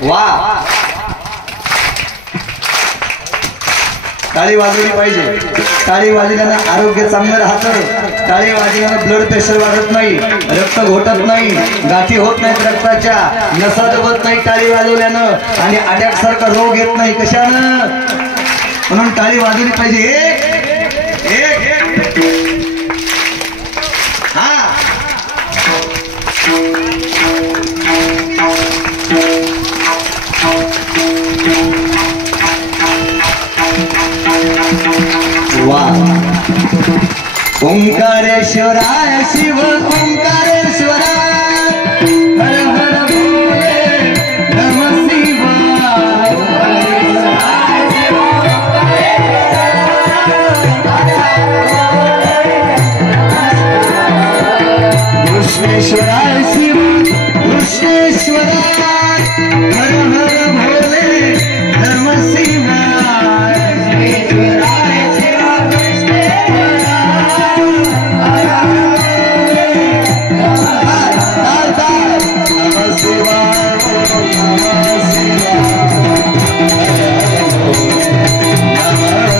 वाह टाळी वाजवली पाहिजे। टाळी वाजल्यानं आरोग्य चांगलं राहतं। टाळी वाजल्यानं ब्लड प्रेशर वाढत नाही, रक्त घोटत नाही, गाठी होत नाहीत रक्ताच्या, नसा दबत नाही टाळी वाजवल्यानं आणि अटॅक सारखा रोग येत नाही। कशानं? म्हणून टाळी वाजवली पाहिजे। एक एक हा ओंकारेश्वराय शिव ओंकारेश्वराय हर हर भोले नमः शिवाय। कृष्णेश्वराय शिव कृष्णेश्वराय हर हर भोले नमः शिवाय। शिवाय